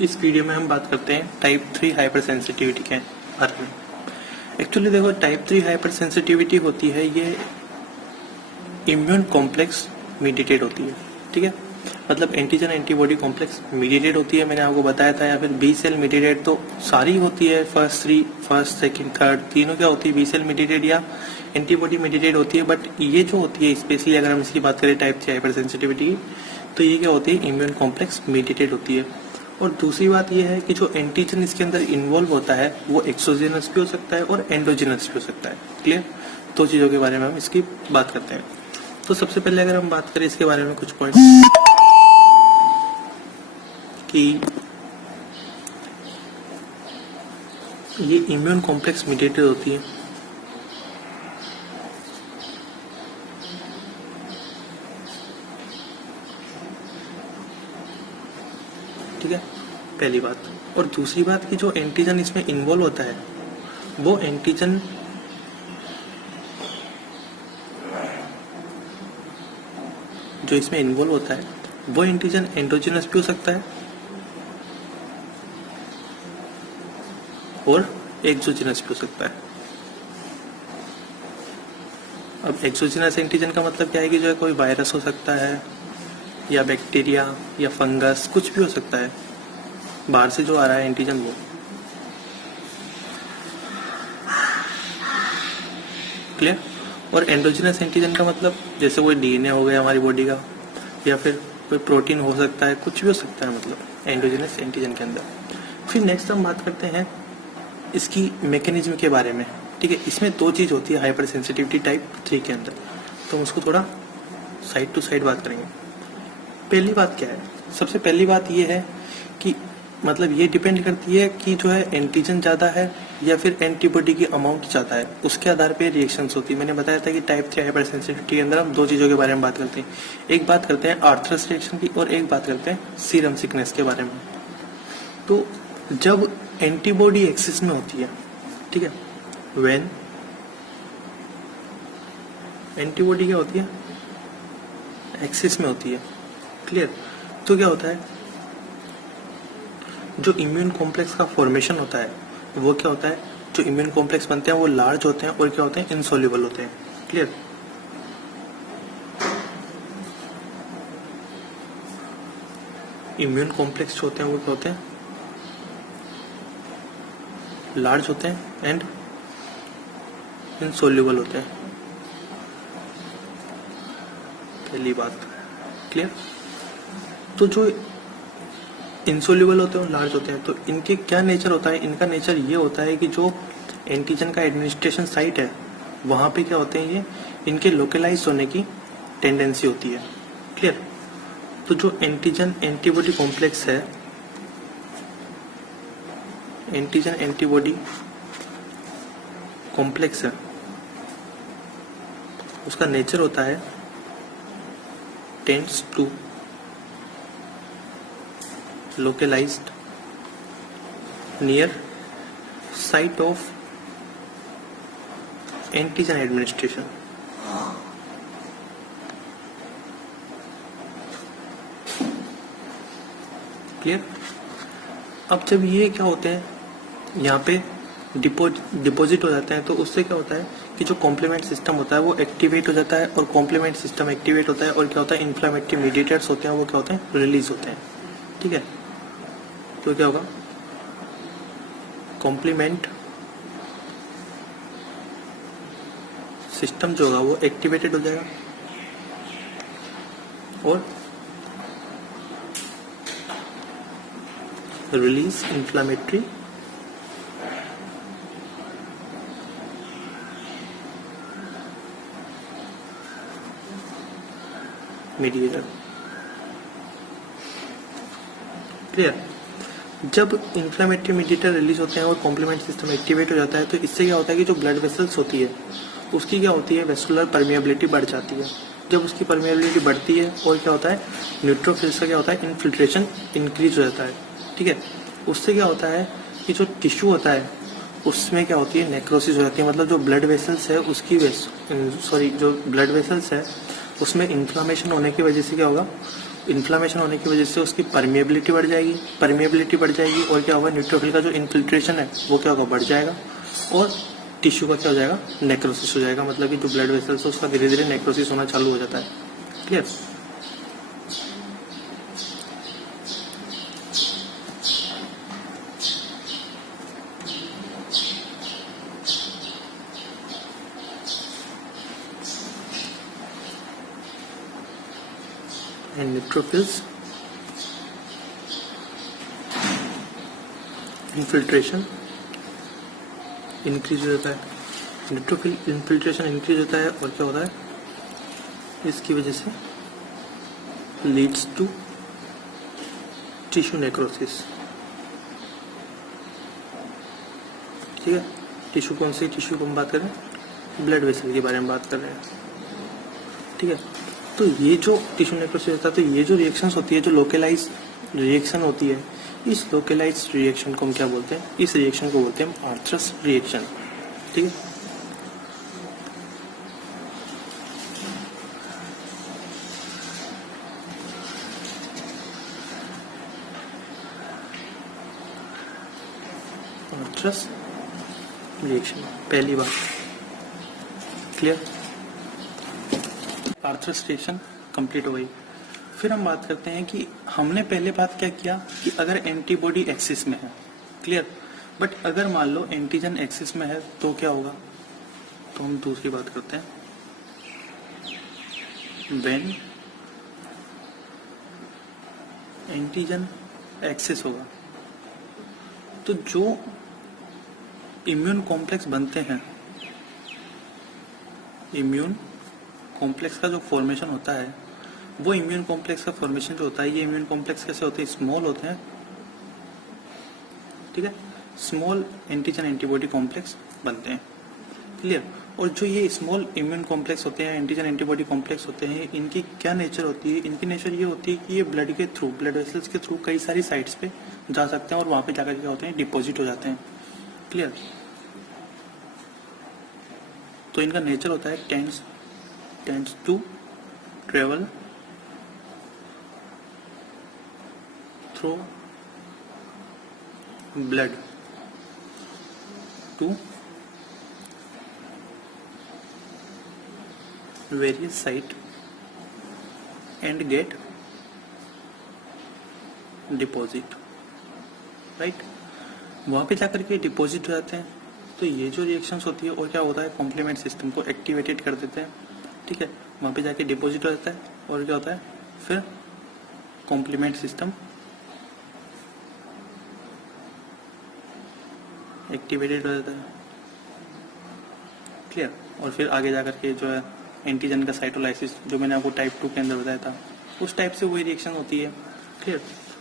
इस वीडियो में हम बात करते हैं टाइप 3 हाइपर सेंसिटिविटी के बारे में। एक्चुअली देखो, टाइप 3 हाइपर सेंसिटिविटी होती है, ये इम्यून कॉम्प्लेक्स मीडिएटेड होती है। ठीक है, मतलब एंटीजन एंटीबॉडी कॉम्प्लेक्स मीडिएटेड होती है, मैंने आपको बताया था। या फिर बी सेल मीडिएटेड तो सारी होती है, फर्स्ट सेकंड थर्ड तीनों क्या होती है, बी सेल मीडिएटेड या एंटीबॉडी मीडिएटेड होती है। बट ये जो होती है स्पेशली अगर हम इसकी बात करें टाइप 3 हाइपर सेंसिटिविटी की, तो ये क्या होती है, इम्यून कॉम्प्लेक्स मीडिएटेड होती है। और दूसरी बात यह है कि जो एंटीजन इसके अंदर इन्वॉल्व होता है वो एक्सोजेनस भी हो सकता है और एंडोजेनस भी हो सकता है। क्लियर, दो चीजों के बारे में हम इसकी बात करते हैं। तो सबसे पहले अगर हम बात करें इसके बारे में कुछ पॉइंट कि ये इम्यून कॉम्प्लेक्स मीडिएटेड होती है। ठीक है, पहली बात। और दूसरी बात कि जो एंटीजन इसमें इन्वॉल्व होता है वो एंटीजन जो इसमें इन्वॉल्व होता है वो एंटीजन एंडोजेनस भी हो सकता है और एक्सोजेनस भी हो सकता है। अब एक्सोजेनस एंटीजन का मतलब क्या है कि जो है कोई वायरस हो सकता है या बैक्टीरिया या फंगस, कुछ भी हो सकता है बाहर से जो आ रहा है एंटीजन वो। क्लियर। और एंडोजेनस एंटीजन का मतलब जैसे कोई डीएनए हो गया हमारी बॉडी का, या फिर कोई प्रोटीन हो सकता है, कुछ भी हो सकता है मतलब एंडोजेनस एंटीजन के अंदर। फिर नेक्स्ट हम बात करते हैं इसकी मैकेनिज्म के बारे में। ठीक है, इसमें दो चीज होती है हाइपर सेंसिटिविटी टाइप 3 के अंदर, तो हम उसको थोड़ा साइड टू साइड बात करेंगे। पहली बात क्या है, सबसे पहली बात ये है कि मतलब ये डिपेंड करती है कि जो है एंटीजन ज्यादा है या फिर एंटीबॉडी की अमाउंट ज्यादा है, उसके आधार पे रिएक्शंस होती है। मैंने बताया था कि टाइप 3 हाइपर सेंसिटिविटी के अंदर हम दो चीजों के बारे में बात करते हैं, एक बात करते हैं आर्थरस रिएक्शन की और एक बात करते हैं सीरम सिकनेस के बारे में। तो जब एंटीबॉडी एक्सिस में होती है, ठीक है, व्हेन एंटीबॉडी क्या होती है, एक्सिस में होती है। क्लियर। तो क्या होता है, जो इम्यून कॉम्प्लेक्स का फॉर्मेशन होता है वो क्या होता है, जो इम्यून कॉम्प्लेक्स बनते हैं वो लार्ज होते हैं और क्या होते हैं, इनसोल्यूबल होते हैं। क्लियर। इम्यून कॉम्प्लेक्स जो होते हैं वो क्या होते हैं, लार्ज होते हैं एंड इनसोल्यूबल होते हैं। पहली बात। क्लियर। तो जो इंसोल्यूबल होते हैं और लार्ज होते हैं, तो इनके क्या नेचर होता है, इनका नेचर ये होता है कि जो एंटीजन का एडमिनिस्ट्रेशन साइट है वहां पे क्या होते हैं, ये इनके लोकलाइज होने की टेंडेंसी होती है। क्लियर। तो जो एंटीजन एंटीबॉडी कॉम्प्लेक्स है, एंटीजन एंटीबॉडी कॉम्प्लेक्स है, उसका नेचर होता है tends to localized near site of antigen administration। Clear. अब जब ये क्या होते हैं यहाँ पे डिपॉजिट हो जाते हैं, तो उससे क्या होता है कि जो कॉम्प्लीमेंट सिस्टम होता है वो एक्टिवेट हो जाता है, और कॉम्प्लीमेंट सिस्टम एक्टिवेट होता है और क्या होता है, इन्फ्लेमेटरी मीडिएटर्स होते हैं वो क्या होते हैं, रिलीज होते हैं। ठीक है, तो क्या होगा, कॉम्प्लीमेंट सिस्टम जो होगा वो एक्टिवेटेड हो जाएगा और रिलीज इन्फ्लेमेटरी मीडिएटर। क्लियर। जब इन्फ्लेमेटरी मीडिएटर रिलीज होते हैं और कॉम्प्लीमेंट सिस्टम एक्टिवेट हो जाता है, तो इससे क्या होता है कि जो ब्लड वेसल्स होती है उसकी क्या होती है, वेस्कुलर परमिएबिलिटी बढ़ जाती है। जब उसकी परमिएबिलिटी बढ़ती है और क्या होता है, न्यूट्रोफिल्स का क्या होता है, इन्फिल्ट्रेशन इंक्रीज हो जाता है। ठीक है, उससे क्या होता है कि जो टिश्यू होता है उसमें क्या होती है, नेक्रोसिस हो जाती है। मतलब जो ब्लड वेसल्स है उसकी जो ब्लड वेसल्स है उसमें इन्फ्लामेशन होने की वजह से क्या होगा, इन्फ्लामेशन होने की वजह से उसकी परमिएबिलिटी बढ़ जाएगी और क्या होगा, न्यूट्रोफिल का जो इन्फिल्ट्रेशन है वो क्या होगा, बढ़ जाएगा और टिश्यू का क्या हो जाएगा, नेक्रोसिस हो जाएगा। मतलब कि जो ब्लड वेसल्स है उसका धीरे धीरे नेक्रोसिस होना चालू हो जाता है। Clear? And neutrophils infiltration increase हो जाता है, न्यूट्रोफिल इन्फिल्ट्रेशन इंक्रीज होता है और क्या होता है, इसकी वजह से लीड्स टू टिश्यू नेक्रोसिस। ठीक है, टिश्यू कौन सी टिश्यू को हम बात कर रहे हैं, ब्लड वेसल के बारे में बात कर रहे हैं। ठीक है, तो ये जो टिश्यू नेक्रोसिस होता है, तो ये जो रिएक्शंस होती है, जो लोकलाइज रिएक्शन होती है, इस लोकलाइज रिएक्शन को हम क्या बोलते हैं, इस रिएक्शन को बोलते हैं हम आर्थरस रिएक्शन। ठीक है, आर्थरस रिएक्शन पहली बात क्लियर। आर्थरस रिएक्शन कंप्लीट हो गई। फिर हम बात करते हैं कि हमने पहले बात क्या किया कि अगर एंटीबॉडी एक्सिस में है, क्लियर, बट अगर मान लो एंटीजन एक्सिस में है तो क्या होगा, तो हम दूसरी बात करते हैं, व्हेन एंटीजन एक्सिस होगा तो जो इम्यून कॉम्प्लेक्स बनते हैं, इम्यून कॉम्प्लेक्स का जो फॉर्मेशन होता है, वो इम्यून कॉम्प्लेक्स का फॉर्मेशन जो होता है, ये इम्यून कॉम्प्लेक्स कैसे होते हैं, स्मॉल होते हैं। ठीक है, स्मॉल एंटीजन एंटीबॉडी कॉम्प्लेक्स बनते हैं। क्लियर? और जो ये स्मॉल इम्यून कॉम्प्लेक्स होते हैं, एंटीजन एंटीबॉडी कॉम्प्लेक्स होते हैं, इनकी क्या नेचर होती है, इनकी नेचर ये होती है कि ये ब्लड के थ्रू, ब्लड वेसल्स के थ्रू कई सारी साइट्स पे जा सकते हैं और वहां पे जाकर क्या होते हैं, डिपॉजिट हो जाते हैं। क्लियर? तो इनका नेचर होता है tends to travel through blood to various site and get deposit, right? वहां पे जाकर के डिपॉजिट हो जाते हैं। तो ये जो रिएक्शंस होती है और क्या होता है, कॉम्प्लीमेंट सिस्टम को एक्टिवेटेड कर देते हैं। ठीक है, वहां पे जाके डिपॉजिट हो जाता है और क्या होता है, फिर कॉम्प्लीमेंट सिस्टम एक्टिवेटेड हो जाता है। क्लियर? और फिर आगे जाकर के जो है एंटीजन का साइटोलाइसिस, जो मैंने आपको टाइप 2 के अंदर बताया था, उस टाइप से वही रिएक्शन होती है। क्लियर?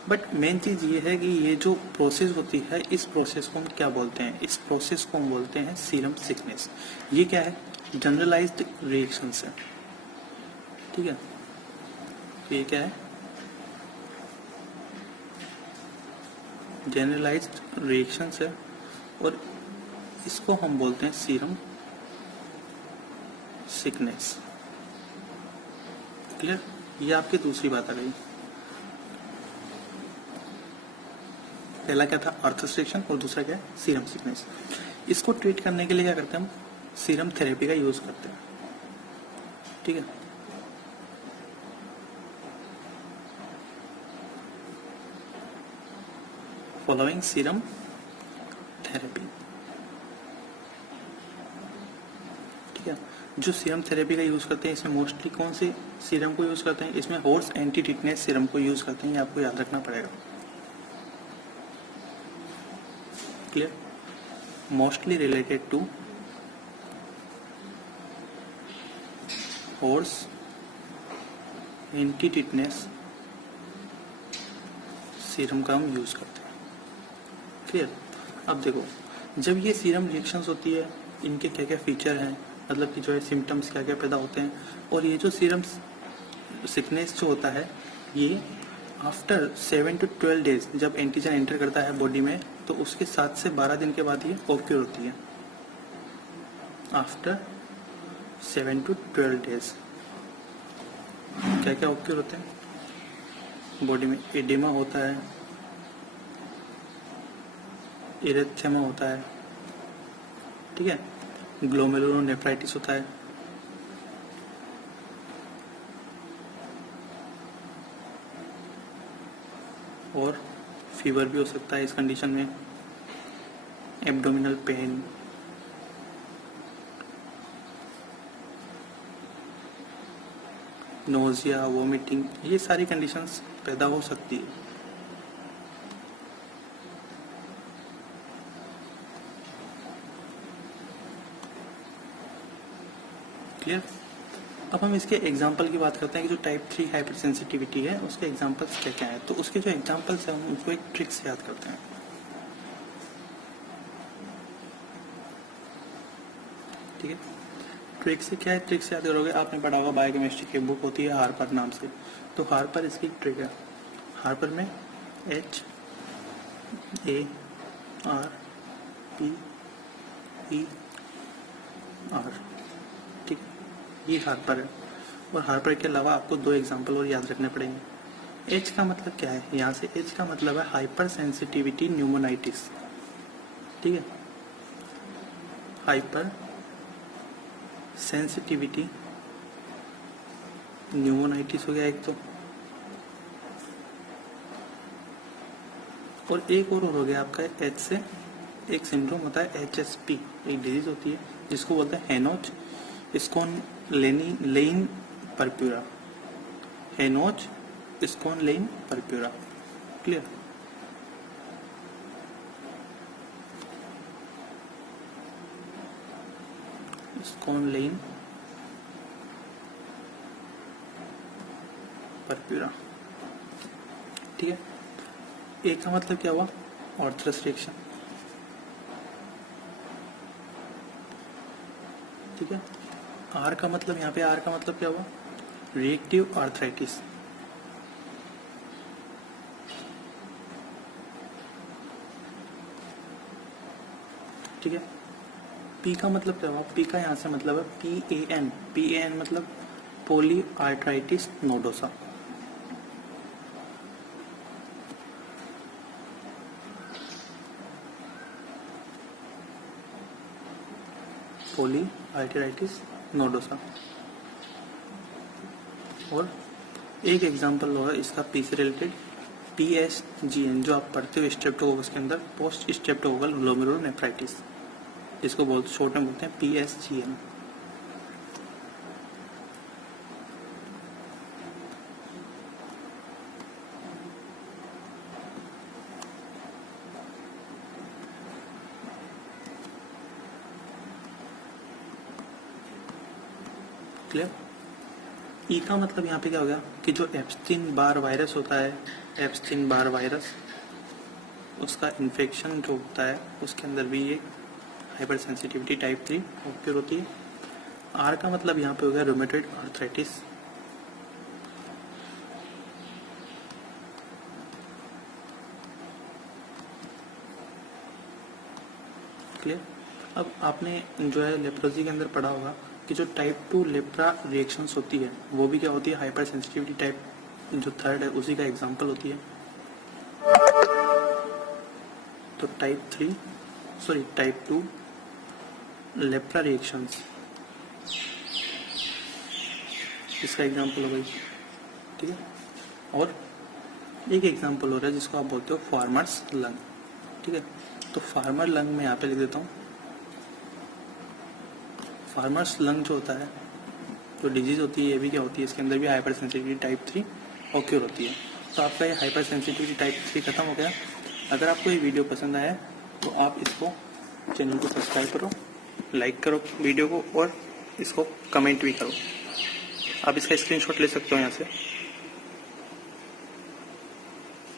बट मेन चीज ये है कि ये जो प्रोसेस होती है, इस प्रोसेस को हम क्या बोलते हैं, इस प्रोसेस को हम बोलते हैं सीरम सिकनेस। ये क्या है, जनरलाइज्ड रिएक्शन है। ठीक है, तो ये क्या है, जनरलाइज्ड रिएक्शन है और इसको हम बोलते हैं सीरम सिकनेस। क्लियर? ये आपकी दूसरी बात आ गई। पहला क्या था, आर्थरस रिएक्शन, और दूसरा क्या है, सीरम सिकनेस। इसको ट्रीट करने के लिए क्या करते हैं हम, सीरम थेरेपी का यूज करते हैं। ठीक है, फॉलोइंग सीरम थेरेपी। ठीक है, जो सीरम थेरेपी का यूज करते हैं, इसमें मोस्टली कौन से सीरम को यूज करते हैं, इसमें हॉर्स एंटी टिटनेस सीरम को यूज करते हैं, ये आपको याद रखना पड़ेगा। Clear? Mostly related to horse anti tetanus serum का हम यूज करते हैं। क्लियर? अब देखो, जब ये सीरम रिएक्शंस होती है, इनके क्या क्या फीचर हैं, मतलब कि जो है सिम्टम्स क्या क्या पैदा होते हैं, और ये जो सीरम सिकनेस जो होता है, ये आफ्टर 7 to 12 डेज जब एंटीजन एंटर करता है बॉडी में, तो उसके 7 से 12 दिन के बाद ये ऑक्यूर होती है। आफ्टर 7 to 12 डेज क्या क्या ऑक्यूर होते हैं, बॉडी में एडिमा होता है, इरेथेमा होता है, ठीक है, ग्लोमेरुलोनेफ्राइटिस होता है, और फीवर भी हो सकता है इस कंडीशन में, एब्डोमिनल पेन, नोजिया, वोमिटिंग, ये सारी कंडीशंस पैदा हो सकती है। क्लियर। अब हम इसके एग्जाम्पल की बात करते हैं कि जो टाइप 3 हाइपर सेंसिटिविटी है उसके एग्जाम्पल्स क्या क्या है। तो उसके जो एग्जाम्पल्स हैं हम उसको एक ट्रिक से याद करते हैं। ठीक है, ट्रिक से क्या है, ट्रिक से याद करोगे, आपने पढ़ा होगा बायोकेमिस्ट्री की बुक होती है हार्पर नाम से। तो हार्पर इसकी ट्रिक है, हार्पर में HARPER, ठीक है, ये हार्पर है। और हार्पर के अलावा आपको 2 एग्जाम्पल और याद रखने पड़ेंगे। एच का मतलब क्या है, यहाँ से एच का मतलब है हाइपर सेंसिटिविटी न्यूमोनाइटिस, ठीक है, हाइपर सेंसिटिविटी न्यूमोनाइटिस हो गया एक तो, और एक और हो गया आपका एच से एक सिंड्रोम होता है HSP, एक डिजीज होती है जिसको बोलते हैं हेनोच स्कोनलेइन परप्यूरा, हेनोच स्कोनलेइन परप्यूरा। क्लियर। स्कोनलेइन परप्यूरा, ठीक है। ए का मतलब क्या हुआ, ऑर्थरस रिएक्शन, ठीक है। आर का मतलब, यहाँ पे आर का मतलब क्या हुआ, रिएक्टिव आर्थराइटिस, ठीक है। पी का मतलब क्या हुआ, पी का यहाँ से मतलब है PAN मतलब पोली आर्थराइटिस नोडोसा, पोली आर्थराइटिस नोडोसा। और एक एग्जांपल होगा इसका पी से रिलेटेड, PSGN, जो आप पढ़ते हो स्ट्रेप्टोकोकस के अंदर, पोस्ट स्ट्रेप्टोकोकल ग्लोमेरुलोनेफ्राइटिस, इसको बहुत शॉर्ट में बोलते हैं PSGN। क्लियर। ई का मतलब यहाँ पे क्या हो गया कि जो एप्स्टीन बार वायरस होता है, एप्स्टीन बार वायरस, उसका इन्फेक्शन जो होता है उसके अंदर भी ये हाइपर सेंसिटिविटी टाइप 3 ओक्योर होती है। आर का मतलब यहाँ पे हो गया रूमेटॉइड आर्थराइटिस, क्लियर। अब आपने जो है लेप्रोसी के अंदर पढ़ा होगा कि जो टाइप 2 लेप्रा रिएक्शंस होती है वो भी क्या होती है, हाइपर सेंसिटिविटी टाइप जो 3 है उसी का एग्जांपल होती है। तो टाइप 2 लेप्रा रिएक्शंस इसका एग्जांपल हो गई, ठीक है। और एक एग्जांपल हो रहा है जिसको आप बोलते हो फार्मर्स लंग, ठीक है। तो फार्मर लंग में यहाँ पे लिख देता हूँ, फार्मर्स लंग जो होता है, जो डिजीज होती है, ये भी क्या होती है, इसके अंदर भी हाइपर सेंसिटिविटी टाइप 3 ओक्योर होती है। तो आपका ये हाइपर सेंसिटिविटी टाइप 3 खत्म हो गया। अगर आपको ये वीडियो पसंद आया तो आप इसको चैनल को सब्सक्राइब करो, लाइक करो वीडियो को, और इसको कमेंट भी करो। आप इसका स्क्रीनशॉट ले सकते हो यहाँ से।